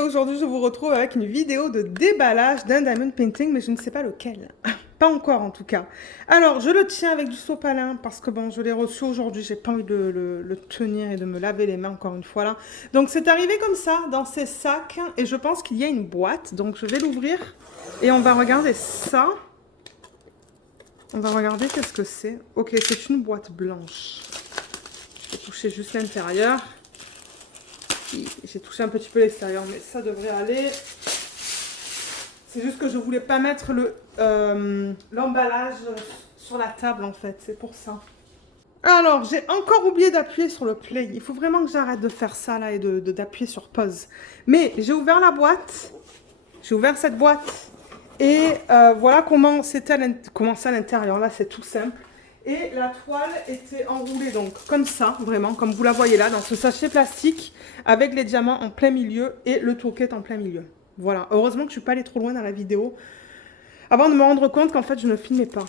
aujourd'hui je vous retrouve avec une vidéo de déballage d'un diamond painting, mais je ne sais pas lequel. Pas encore en tout cas. Alors je le tiens avec du sopalin parce que bon, je l'ai reçu aujourd'hui, j'ai pas envie de le tenir et de me laver les mains encore une fois là. Donc c'est arrivé comme ça dans ces sacs et je pense qu'il y a une boîte, donc je vais l'ouvrir et on va regarder ça. On va regarder qu'est-ce que c'est. Ok, c'est une boîte blanche. Je vais toucher juste l'intérieur. J'ai touché un petit peu l'extérieur, mais ça devrait aller. C'est juste que je voulais pas mettre l'emballage sur la table en fait, c'est pour ça. Alors, j'ai encore oublié d'appuyer sur le play. Il faut vraiment que j'arrête de faire ça là et d'appuyer sur pause. Mais j'ai ouvert la boîte. J'ai ouvert cette boîte. Et voilà comment c'était à l'intérieur. Là, c'est tout simple. Et la toile était enroulée donc comme ça, vraiment, comme vous la voyez là, dans ce sachet plastique, avec les diamants en plein milieu et le tourquet en plein milieu. Voilà, heureusement que je ne suis pas allée trop loin dans la vidéo, avant de me rendre compte qu'en fait, je ne filmais pas.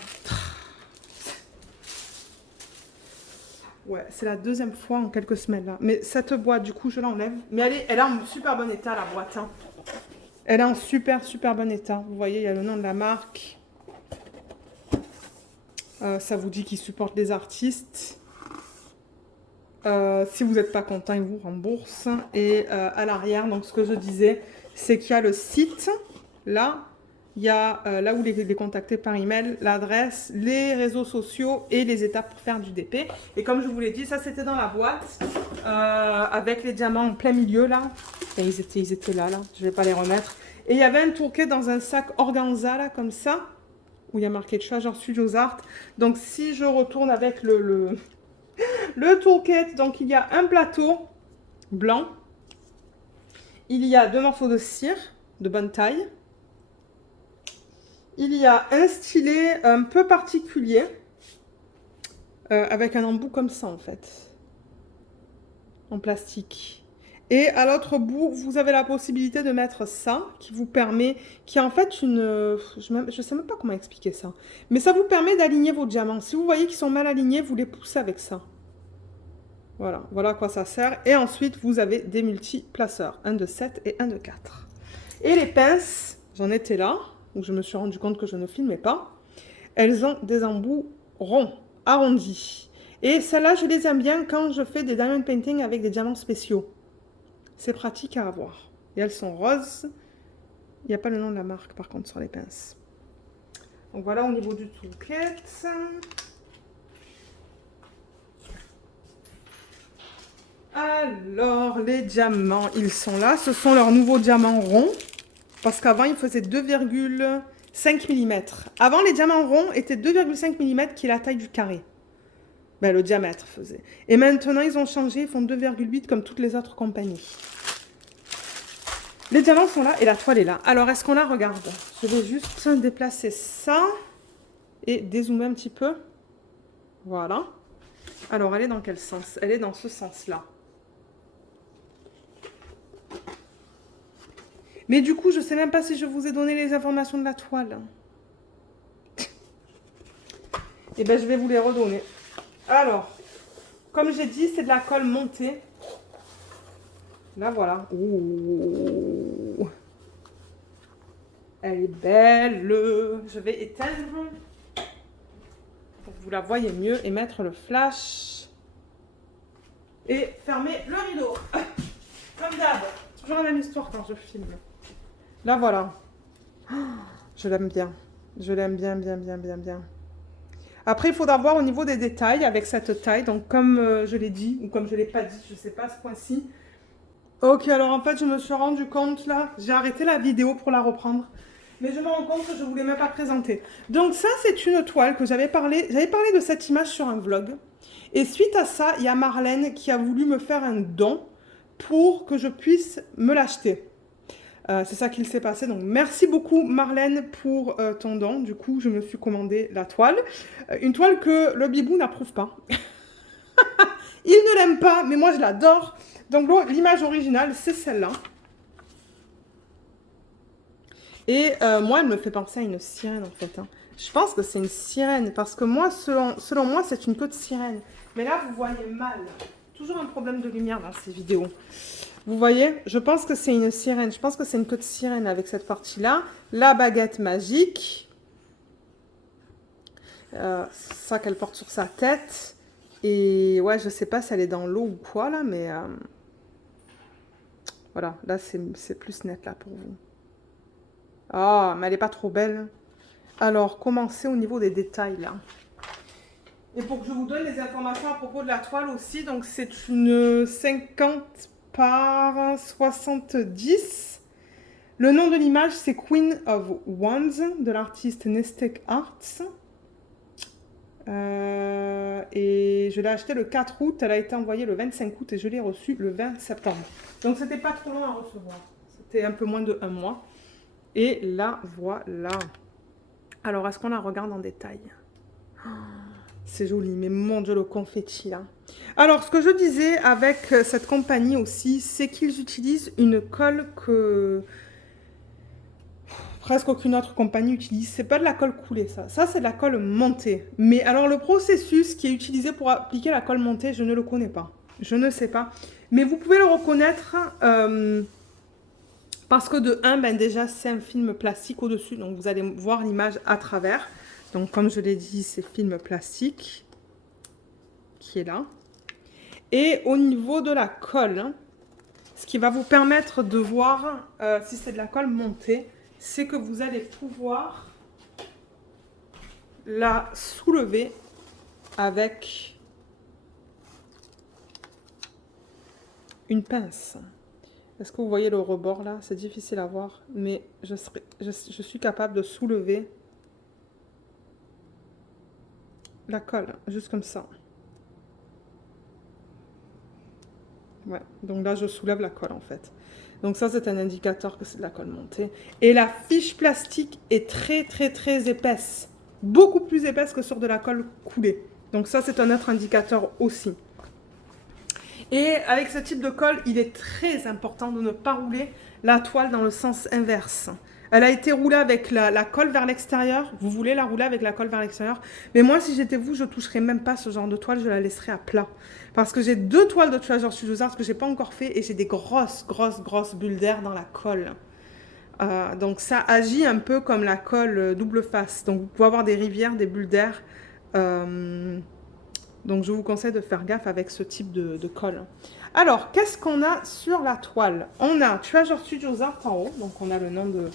Ouais, c'est la deuxième fois en quelques semaines là. Mais cette boîte, du coup, je l'enlève. Mais elle est en super bon état, la boîte. Hein. Elle est en super bon état. Vous voyez, il y a le nom de la marque. Ça vous dit qu'ils supportent les artistes. Si vous n'êtes pas content, ils vous remboursent. Et à l'arrière, donc ce que je disais, c'est qu'il y a le site. Là, il y a là où les contacter par email, l'adresse, les réseaux sociaux et les étapes pour faire du DP. Et comme je vous l'ai dit, ça c'était dans la boîte avec les diamants en plein milieu là. Et ils étaient là. Je ne vais pas les remettre. Et il y avait un tourquet dans un sac organza là, comme ça. Où il y a marqué Treasure Studios Art. Donc, si je retourne avec le toolkit, donc il y a un plateau blanc. Il y a 2 morceaux de cire de bonne taille. Il y a un stylet un peu particulier. Avec un embout comme ça, en fait. En plastique. Et à l'autre bout, vous avez la possibilité de mettre ça, qui vous permet, qui est en fait une... je ne sais même pas comment expliquer ça. Mais ça vous permet d'aligner vos diamants. Si vous voyez qu'ils sont mal alignés, vous les poussez avec ça. Voilà, voilà à quoi ça sert. Et ensuite, vous avez des multi-placeurs. Un de 7 et un de 4. Et les pinces, j'en étais là, où je me suis rendu compte que je ne filmais pas. Elles ont des embouts ronds, arrondis. Et celles-là, je les aime bien quand je fais des diamond painting avec des diamants spéciaux. C'est pratique à avoir. Et elles sont roses. Il n'y a pas le nom de la marque, par contre, sur les pinces. Donc voilà au niveau du toolkit. Alors, les diamants, ils sont là. Ce sont leurs nouveaux diamants ronds. Parce qu'avant, ils faisaient 2,5 mm. Avant, les diamants ronds étaient 2,5 mm, qui est la taille du carré. Ben, le diamètre faisait. Et maintenant, ils ont changé. Ils font 2,8 comme toutes les autres compagnies. Les diamants sont là et la toile est là. Alors, est-ce qu'on la regarde? Je vais juste déplacer ça et dézoomer un petit peu. Voilà. Alors, elle est dans quel sens? Elle est dans ce sens-là. Mais du coup, je ne sais même pas si je vous ai donné les informations de la toile. Eh bien, je vais vous les redonner. Alors, comme j'ai dit, c'est de la colle montée. Là, voilà. Ouh. Elle est belle. Je vais éteindre pour que vous la voyez mieux et mettre le flash. Et fermer le rideau. Comme d'hab. Toujours la même histoire quand je filme. Là, voilà. Je l'aime bien. Je l'aime bien. Après, il faudra voir au niveau des détails avec cette taille. Donc, comme je l'ai dit, ou comme je ne l'ai pas dit, je ne sais pas ce point-ci. Ok, alors en fait, je me suis rendu compte là, j'ai arrêté la vidéo pour la reprendre. Mais je me rends compte que je ne vous l'ai même pas présentée. Donc ça, c'est une toile que j'avais parlé de cette image sur un vlog. Et suite à ça, il y a Marlène qui a voulu me faire un don pour que je puisse me l'acheter. C'est ça qu'il s'est passé. Donc merci beaucoup Marlène pour ton don. Du coup, je me suis commandé la toile. Une toile que le bibou n'approuve pas. Il ne l'aime pas, mais moi je l'adore. Donc l'image originale, c'est celle-là. Et moi, elle me fait penser à une sirène, en fait. Hein. Je pense que c'est une sirène, parce que moi, selon moi, c'est une queue de sirène. Mais là, vous voyez mal. Toujours un problème de lumière dans ces vidéos. Vous voyez, je pense que c'est une sirène. Je pense que c'est une queue de sirène avec cette partie-là. La baguette magique. Ça qu'elle porte sur sa tête. Et ouais, je sais pas si elle est dans l'eau ou quoi là, mais voilà, là c'est plus net là pour vous. Ah, mais elle est pas trop belle. Alors, commencez au niveau des détails là. Et pour que je vous donne les informations à propos de la toile aussi, donc c'est une 50 par 70. Le nom de l'image, c'est Queen of Wands de l'artiste Nestek Arts. Et je l'ai acheté le 4 août, elle a été envoyée le 25 août et je l'ai reçue le 20 septembre. Donc c'était pas trop long à recevoir. C'était un peu moins de 1 mois. Et là, voilà. Alors, est-ce qu'on la regarde en détail? C'est joli, mais mon Dieu, le confetti là. Alors, ce que je disais avec cette compagnie aussi, c'est qu'ils utilisent une colle que presque aucune autre compagnie utilise. C'est pas de la colle coulée, ça. Ça, c'est de la colle montée. Mais alors, le processus qui est utilisé pour appliquer la colle montée, je ne le connais pas. Je ne sais pas. Mais vous pouvez le reconnaître parce que de 1, ben déjà, c'est un film plastique au-dessus. Donc, vous allez voir l'image à travers. Donc, comme je l'ai dit, c'est film plastique qui est là. Et au niveau de la colle, hein, ce qui va vous permettre de voir si c'est de la colle montée, c'est que vous allez pouvoir la soulever avec une pince. Est-ce que vous voyez le rebord là? C'est difficile à voir, mais je suis capable de soulever la colle, juste comme ça. Ouais, donc là je soulève la colle en fait. Donc ça c'est un indicateur que c'est de la colle montée. Et la fiche plastique est très épaisse. Beaucoup plus épaisse que sur de la colle coulée. Donc ça c'est un autre indicateur aussi. Et avec ce type de colle, il est très important de ne pas rouler la toile dans le sens inverse. Elle a été roulée avec la colle vers l'extérieur. Vous voulez la rouler avec la colle vers l'extérieur. Mais moi, si j'étais vous, je ne toucherais même pas ce genre de toile. Je la laisserais à plat. Parce que j'ai 2 toiles de Treasure Studios Art que je n'ai pas encore fait. Et j'ai des grosses bulles d'air dans la colle. Donc ça agit un peu comme la colle double face. Donc vous pouvez avoir des rivières, des bulles d'air. Donc je vous conseille de faire gaffe avec ce type de colle. Alors, qu'est-ce qu'on a sur la toile? On a Treasure Studios Art en haut. Donc on a le nom de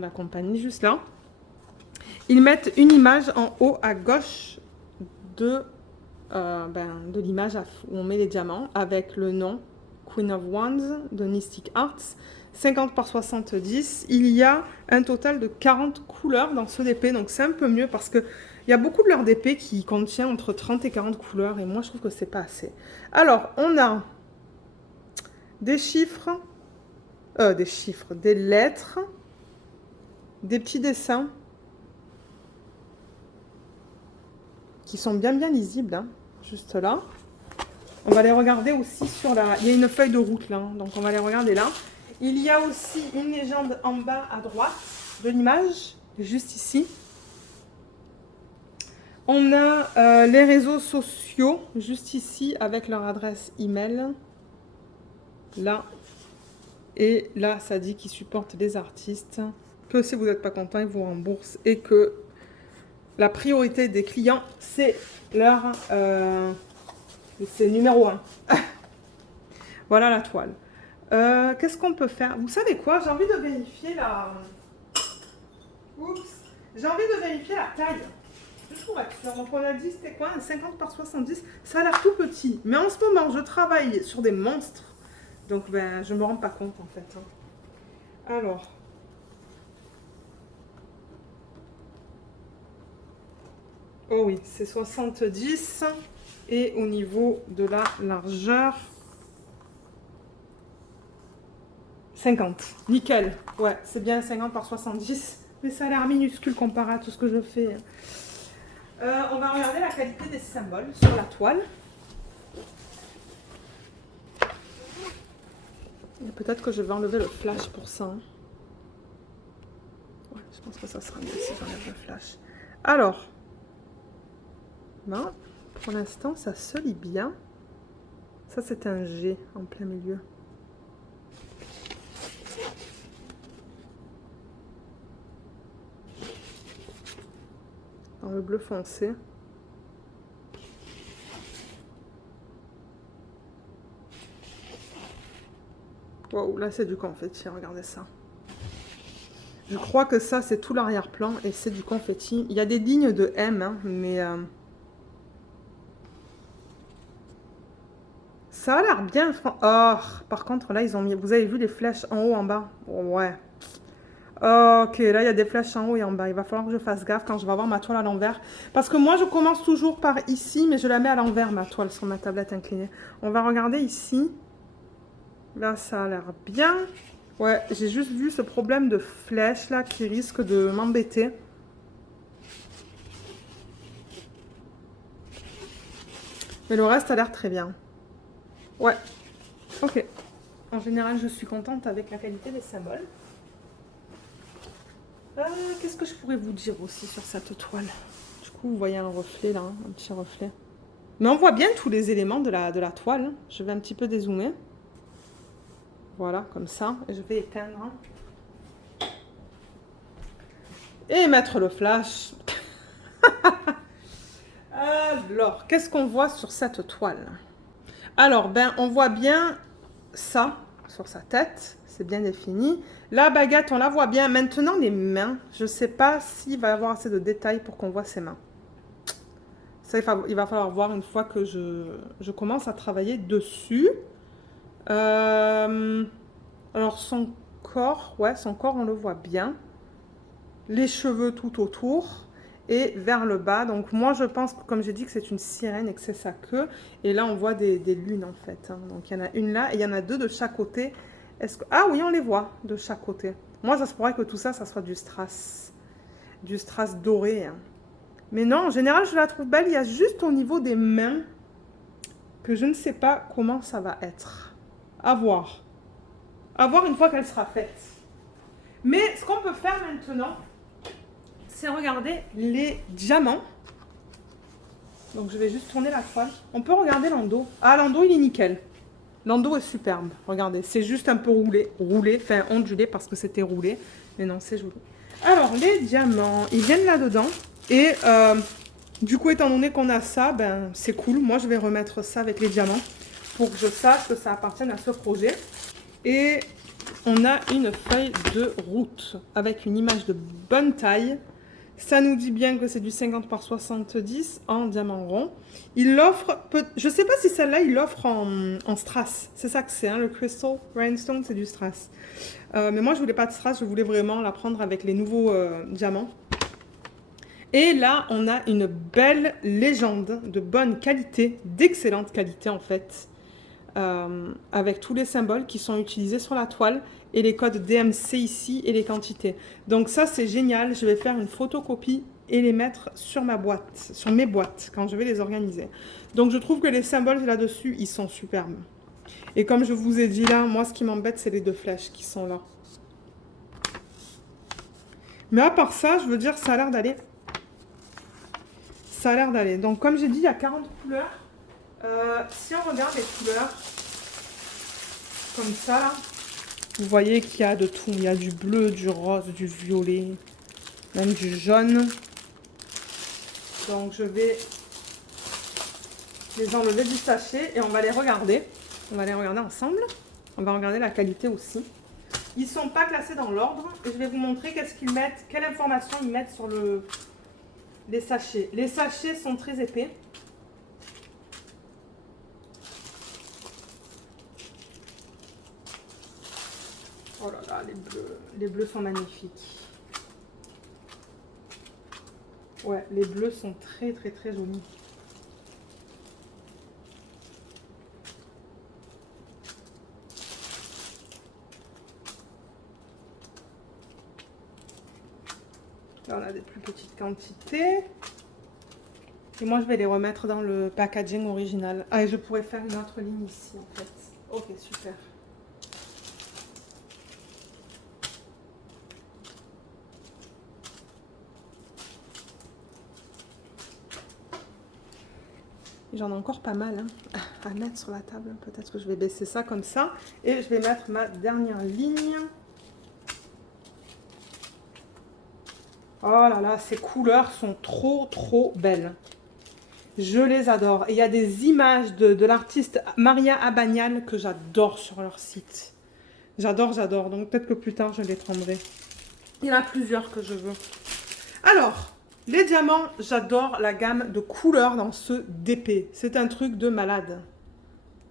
la compagnie juste là. Ils mettent une image en haut à gauche de l'image où on met les diamants avec le nom Queen of Wands de Nestek Arts. 50 par 70. Il y a un total de 40 couleurs dans ce DP. Donc c'est un peu mieux parce que il y a beaucoup de leurs DP qui contient entre 30 et 40 couleurs. Et moi je trouve que c'est pas assez. Alors on a des chiffres, des lettres, des petits dessins qui sont bien lisibles, hein, juste là. On va les regarder aussi sur la... Il y a une feuille de route là, hein, donc on va les regarder là. Il y a aussi une légende en bas à droite de l'image, juste ici. On a les réseaux sociaux, juste ici, avec leur adresse email. Là. Et là, ça dit qu'ils supportent les artistes. Que si vous n'êtes pas content, ils vous remboursent. Et que la priorité des clients, c'est leur... c'est numéro 1. Voilà la toile. Qu'est-ce qu'on peut faire? Vous savez quoi? J'ai envie de vérifier la... Oups! J'ai envie de vérifier la taille. Juste pour être sûr. Donc on a dit c'était quoi? Un 50 par 70. Ça a l'air tout petit. Mais en ce moment, je travaille sur des monstres. Donc ben, je ne me rends pas compte en fait. Alors... Oh oui, c'est 70. Et au niveau de la largeur... 50. Nickel. Ouais, c'est bien 50 par 70. Mais ça a l'air minuscule comparé à tout ce que je fais. On va regarder la qualité des symboles sur la toile. Et peut-être que je vais enlever le flash pour ça. Ouais, je pense que ça sera mieux si j'enlève le flash. Alors, ben, pour l'instant, ça se lit bien. Ça, c'est un G en plein milieu. Dans le bleu foncé. Wow, là, c'est du confetti, regardez ça. Je crois que ça, c'est tout l'arrière-plan et c'est du confetti. Il y a des lignes de M, hein, mais... ça a l'air bien. Oh, par contre, là, ils ont mis... Vous avez vu les flèches en haut, en bas? Ouais. Ok, là, il y a des flèches en haut et en bas. Il va falloir que je fasse gaffe quand je vais avoir ma toile à l'envers. Parce que moi, je commence toujours par ici, mais je la mets à l'envers, ma toile, sur ma tablette inclinée. On va regarder ici. Là, ça a l'air bien. Ouais, j'ai juste vu ce problème de flèche là qui risque de m'embêter. Mais le reste a l'air très bien. Ouais, ok. En général, je suis contente avec la qualité des symboles. Qu'est-ce que je pourrais vous dire aussi sur cette toile? Du coup, vous voyez un reflet là, hein, un petit reflet. Mais on voit bien tous les éléments de la toile. Je vais un petit peu dézoomer. Voilà, comme ça. Et je vais éteindre. Et mettre le flash. Alors, qu'est-ce qu'on voit sur cette toile? Alors, ben, on voit bien ça sur sa tête. C'est bien défini. La baguette, on la voit bien. Maintenant, les mains. Je ne sais pas s'il va y avoir assez de détails pour qu'on voit ses mains. Ça, il va falloir voir une fois que je commence à travailler dessus. Alors, son corps, ouais, son corps, on le voit bien. Les cheveux tout autour et vers le bas. Donc moi, je pense, comme j'ai dit, que c'est une sirène et que c'est sa queue. Et là, on voit des lunes, en fait. Hein. Donc, il y en a une là et il y en a deux de chaque côté. Est-ce que... Ah oui, on les voit de chaque côté. Moi, ça se pourrait que tout ça, ça soit du strass. Du strass doré. Hein. Mais non, en général, je la trouve belle. Il y a juste au niveau des mains que je ne sais pas comment ça va être. À voir. À voir une fois qu'elle sera faite. Mais ce qu'on peut faire maintenant, c'est regarder les diamants. Donc je vais juste tourner la toile. On peut regarder l'endos. Ah, l'endos, il est nickel. L'endos est superbe. Regardez, c'est juste un peu roulé, enfin ondulé parce que c'était roulé. Mais non, c'est joli. Alors, les diamants, ils viennent là-dedans. Et du coup, étant donné qu'on a ça, ben c'est cool. Moi, je vais remettre ça avec les diamants pour que je sache que ça appartienne à ce projet. Et on a une feuille de route avec une image de bonne taille. Ça nous dit bien que c'est du 50 par 70 en diamant rond. Il l'offre, je ne sais pas si celle-là, il l'offre en strass. C'est ça que c'est, hein, le Crystal Rhinestone, c'est du strass. Mais moi, je ne voulais pas de strass, je voulais vraiment la prendre avec les nouveaux diamants. Et là, on a une belle légende de bonne qualité, d'excellente qualité en fait. Avec tous les symboles qui sont utilisés sur la toile et les codes DMC ici et les quantités. Donc ça, c'est génial. Je vais faire une photocopie et les mettre sur ma boîte, sur mes boîtes, quand je vais les organiser. Donc je trouve que les symboles là-dessus, ils sont superbes. Et comme je vous ai dit là, moi, ce qui m'embête, c'est les deux flèches qui sont là. Mais à part ça, je veux dire, ça a l'air d'aller. Ça a l'air d'aller. Donc comme j'ai dit, il y a 40 couleurs. Si on regarde les couleurs, comme ça, là, vous voyez qu'il y a de tout. Il y a du bleu, du rose, du violet, même du jaune. Donc, je vais les enlever du sachet et on va les regarder. On va les regarder ensemble. On va regarder la qualité aussi. Ils ne sont pas classés dans l'ordre. Et je vais vous montrer qu'est-ce qu'ils mettent, quelle information ils mettent sur les sachets. Les sachets sont très épais. Oh là là, les bleus sont magnifiques. Ouais, les bleus sont très très très jolis. Là, on a des plus petites quantités. Et moi, je vais les remettre dans le packaging original. Ah, et je pourrais faire une autre ligne ici, en fait. Ok, super. J'en ai encore pas mal hein, à mettre sur la table. Peut-être que je vais baisser ça comme ça. Et je vais mettre ma dernière ligne. Oh là là, ces couleurs sont trop trop belles. Je les adore. Et il y a des images de l'artiste Maria Abagnale que j'adore sur leur site. J'adore, j'adore. Donc peut-être que plus tard, je les prendrai. Il y en a plusieurs que je veux. Alors, les diamants, j'adore la gamme de couleurs dans ce DP. C'est un truc de malade.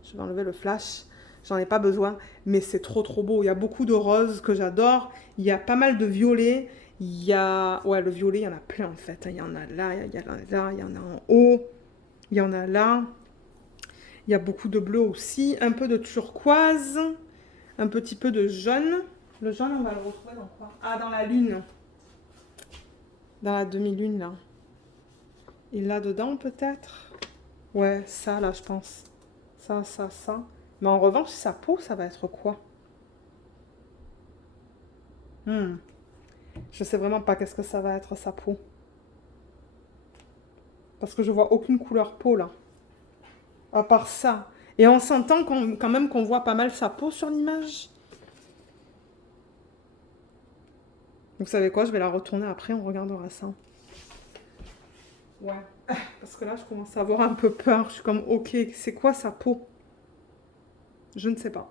Je vais enlever le flash. J'en ai pas besoin, mais c'est trop trop beau. Il y a beaucoup de roses que j'adore. Il y a pas mal de violets. Il y a... Ouais, le violet, il y en a plein en fait. Il y en a là, il y en a là, il y en a en haut. Il y en a là. Il y a beaucoup de bleu aussi. Un peu de turquoise. Un petit peu de jaune. Le jaune, on va le retrouver dans quoi? Ah, dans la lune. Dans la demi-lune, là. Et là-dedans, peut-être? Ouais, ça, là, je pense. Ça, ça, ça. Mais en revanche, sa peau, ça va être quoi? Je sais vraiment pas qu'est-ce que ça va être, sa peau. Parce que je vois aucune couleur peau, là. À part ça. Et on s'entend quand même qu'on voit pas mal sa peau sur l'image. Vous savez quoi? Je vais la retourner après, on regardera ça. Ouais. Parce que là, je commence à avoir un peu peur. Je suis comme, ok, c'est quoi sa peau? Je ne sais pas.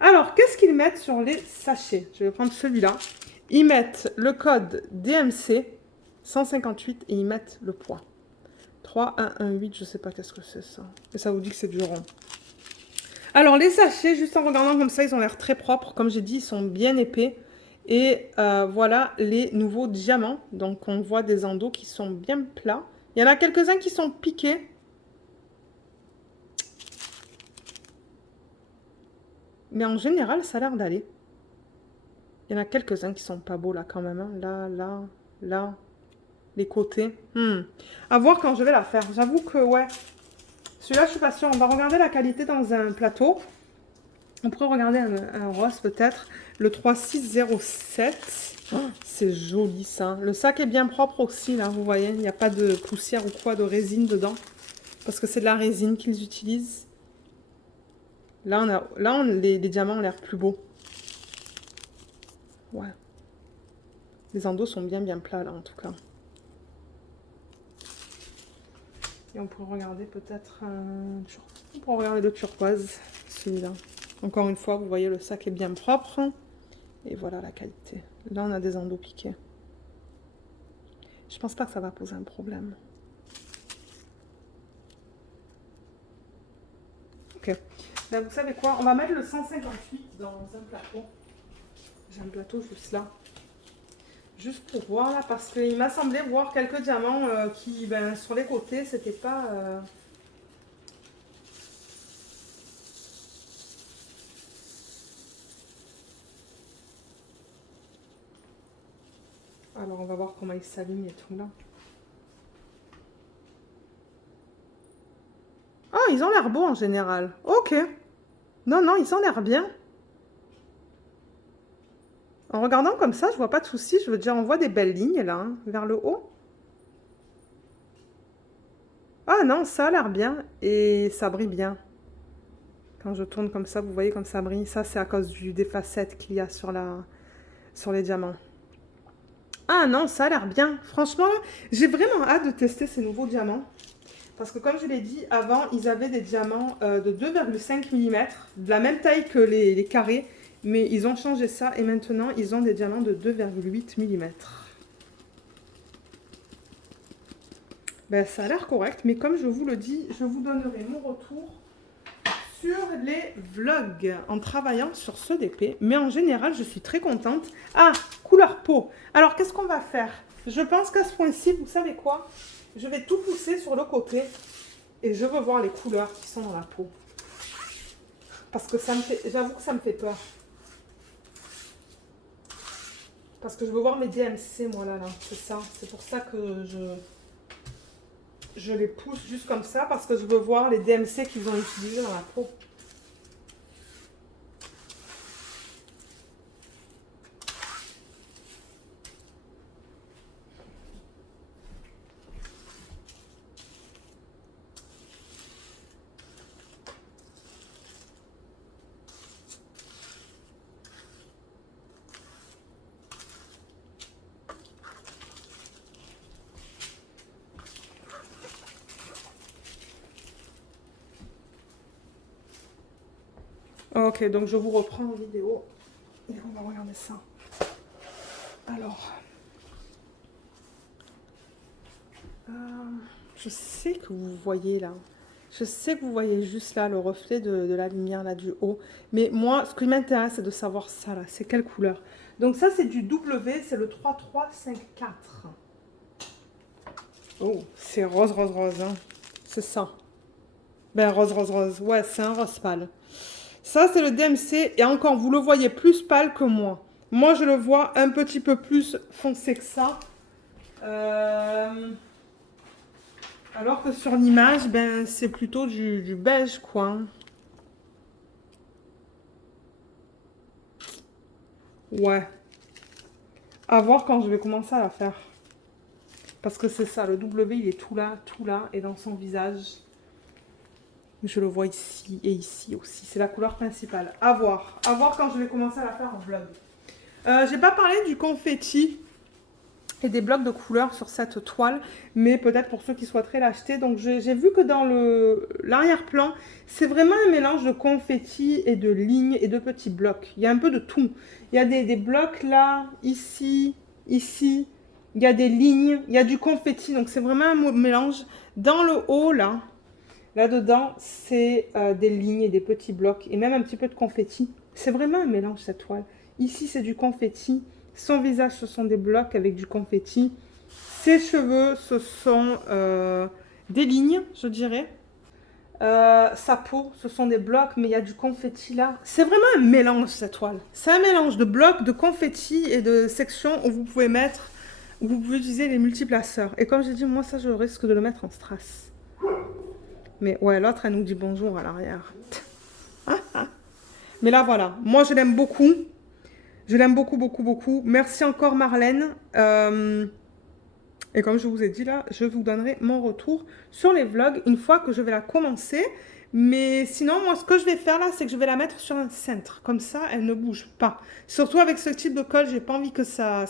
Alors, qu'est-ce qu'ils mettent sur les sachets? Je vais prendre celui-là. Ils mettent le code DMC 158 et ils mettent le poids. 3118, je ne sais pas qu'est-ce que c'est ça. Et ça vous dit que c'est du rond. Alors, les sachets, juste en regardant comme ça, ils ont l'air très propres. Comme j'ai dit, ils sont bien épais. Et voilà les nouveaux diamants. Donc, on voit des endos qui sont bien plats. Il y en a quelques-uns qui sont piqués. Mais en général, ça a l'air d'aller. Il y en a quelques-uns qui sont pas beaux là quand même. Hein. Là, là, là. Les côtés. À voir quand je vais la faire. J'avoue que, ouais. Celui-là, je suis pas sûre. On va regarder la qualité dans un plateau. On pourrait regarder un rose peut-être. Le 3607. Oh, c'est joli ça. Le sac est bien propre aussi, là, vous voyez. Il n'y a pas de poussière ou quoi, de résine dedans. Parce que c'est de la résine qu'ils utilisent. Là, les diamants ont l'air plus beaux. Ouais. Les endos sont bien plats, là, en tout cas. Et on pourrait regarder peut-être on pourrait regarder le turquoise, celui-là. Encore une fois, vous voyez, le sac est bien propre. Et voilà la qualité. Là, on a des endos piqués. Je pense pas que ça va poser un problème. Ok. Ben, vous savez quoi? On va mettre le 158 dans un plateau. J'ai un plateau juste là. Juste pour voir là, parce qu'il m'a semblé voir quelques diamants qui, ben, sur les côtés, c'était pas... Alors, on va voir comment ils s'alignent et tout là. Ah, ils ont l'air beaux en général. Ok. Non, non, ils ont l'air bien. En regardant comme ça, je vois pas de soucis. Je veux dire, on voit des belles lignes là, hein, vers le haut. Ah non, ça a l'air bien et ça brille bien. Quand je tourne comme ça, vous voyez comme ça brille. Ça, c'est à cause des facettes qu'il y a sur les diamants. Ah non, ça a l'air bien. Franchement, j'ai vraiment hâte de tester ces nouveaux diamants. Parce que comme je l'ai dit, avant, ils avaient des diamants de 2,5 mm, de la même taille que les carrés. Mais ils ont changé ça et maintenant, ils ont des diamants de 2,8 mm. Ben, ça a l'air correct, mais comme je vous le dis, je vous donnerai mon retour sur les vlogs en travaillant sur ce DP. Mais en général, je suis très contente. Ah, couleur peau. Alors, qu'est-ce qu'on va faire? Je pense qu'à ce point-ci, vous savez quoi? Je vais tout pousser sur le côté et je veux voir les couleurs qui sont dans la peau. Parce que ça me fait, j'avoue que ça me fait peur. Parce que je veux voir mes DMC, moi, là. C'est ça. C'est pour ça que je les pousse juste comme ça. Parce que je veux voir les DMC qu'ils ont utilisés dans la peau. Ok, donc je vous reprends en vidéo et on va regarder ça. Alors, je sais que vous voyez là. Je sais que vous voyez juste là le reflet de la lumière là du haut. Mais moi, ce qui m'intéresse, c'est de savoir ça là. C'est quelle couleur? Donc ça, c'est du W, c'est le 3354. Oh, c'est rose, rose, rose. Hein. C'est ça. Ben, rose, rose, rose. Ouais, c'est un rose pâle. Ça, c'est le DMC. Et encore, vous le voyez plus pâle que moi. Moi, je le vois un petit peu plus foncé que ça. Alors que sur l'image, ben, c'est plutôt du beige, quoi. Hein. Ouais. À voir quand je vais commencer à la faire. Parce que c'est ça, le W, il est tout là, et dans son visage. Je le vois ici et ici aussi. C'est la couleur principale. À voir. À voir quand je vais commencer à la faire en vlog. J'ai pas parlé du confetti et des blocs de couleurs sur cette toile, mais peut-être pour ceux qui souhaiteraient l'acheter. Donc j'ai vu que dans l'arrière-plan, c'est vraiment un mélange de confetti et de lignes et de petits blocs. Il y a un peu de tout. Il y a des blocs là, ici, ici. Il y a des lignes, il y a du confetti. Donc c'est vraiment un mélange. Dans le haut là, là-dedans, c'est des lignes et des petits blocs et même un petit peu de confetti. C'est vraiment un mélange cette toile. Ici, c'est du confetti. Son visage, ce sont des blocs avec du confetti. Ses cheveux, ce sont des lignes, je dirais. Sa peau, ce sont des blocs, mais il y a du confetti là. C'est vraiment un mélange, cette toile. C'est un mélange de blocs, de confetti et de sections où vous pouvez mettre, où vous pouvez utiliser les multiplaceurs. Et comme j'ai dit, moi, ça, je risque de le mettre en strass. Mais ouais, l'autre, elle nous dit bonjour à l'arrière. Mais là, voilà. Moi, je l'aime beaucoup. Je l'aime beaucoup, beaucoup, beaucoup. Merci encore, Marlène. Et comme je vous ai dit là, je vous donnerai mon retour sur les vlogs une fois que je vais la commencer. Mais sinon, moi, ce que je vais faire là, c'est que je vais la mettre sur un cintre. Comme ça, elle ne bouge pas. Surtout avec ce type de colle, j'ai pas envie que ça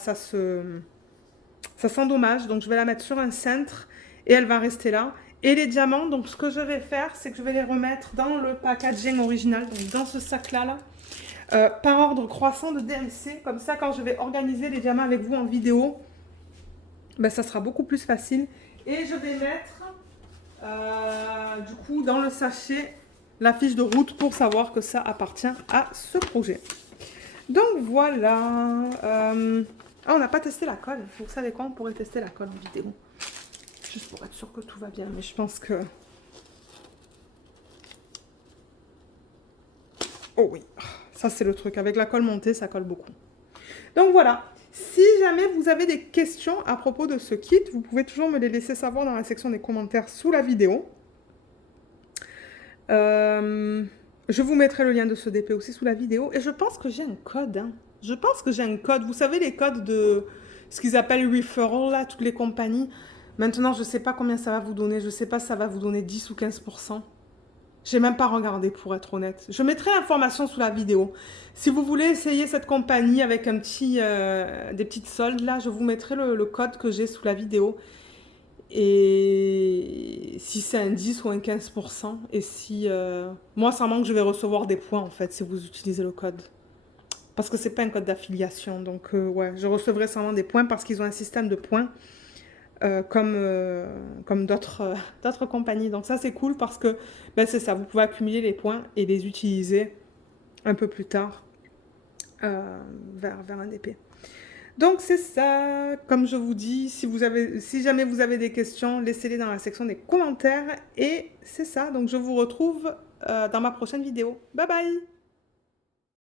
s'endommage. Donc, je vais la mettre sur un cintre et elle va rester là. Et les diamants, donc ce que je vais faire, c'est que je vais les remettre dans le packaging original, donc dans ce sac-là, par ordre croissant de DMC. Comme ça, quand je vais organiser les diamants avec vous en vidéo, ben, ça sera beaucoup plus facile. Et je vais mettre, du coup, dans le sachet, la fiche de route pour savoir que ça appartient à ce projet. Donc, voilà. Ah, on n'a pas testé la colle. Vous savez quoi, on pourrait tester la colle en vidéo. Juste pour être sûr que tout va bien, mais je pense que... Oh oui, ça c'est le truc. Avec la colle montée, ça colle beaucoup. Donc voilà, si jamais vous avez des questions à propos de ce kit, vous pouvez toujours me les laisser savoir dans la section des commentaires sous la vidéo. Je vous mettrai le lien de ce DP aussi sous la vidéo. Et je pense que j'ai un code. Hein. Je pense que j'ai un code. Vous savez les codes de ce qu'ils appellent referral, là, toutes les compagnies. Maintenant, je ne sais pas combien ça va vous donner. Je ne sais pas si ça va vous donner 10 ou 15%. Je n'ai même pas regardé pour être honnête. Je mettrai l'information sous la vidéo. Si vous voulez essayer cette compagnie avec un petit, des petites soldes, là, je vous mettrai le code que j'ai sous la vidéo. Et si c'est un 10 ou un 15%. Et si... moi, ça manque, je vais recevoir des points, en fait, si vous utilisez le code. Parce que c'est pas un code d'affiliation. Donc, ouais, je recevrai seulement des points parce qu'ils ont un système de points. Comme d'autres compagnies. Donc ça, c'est cool parce que ben, c'est ça, vous pouvez accumuler les points et les utiliser un peu plus tard vers un DP. Donc c'est ça, comme je vous dis, si jamais vous avez des questions, laissez-les dans la section des commentaires. Et c'est ça, donc je vous retrouve dans ma prochaine vidéo. Bye bye!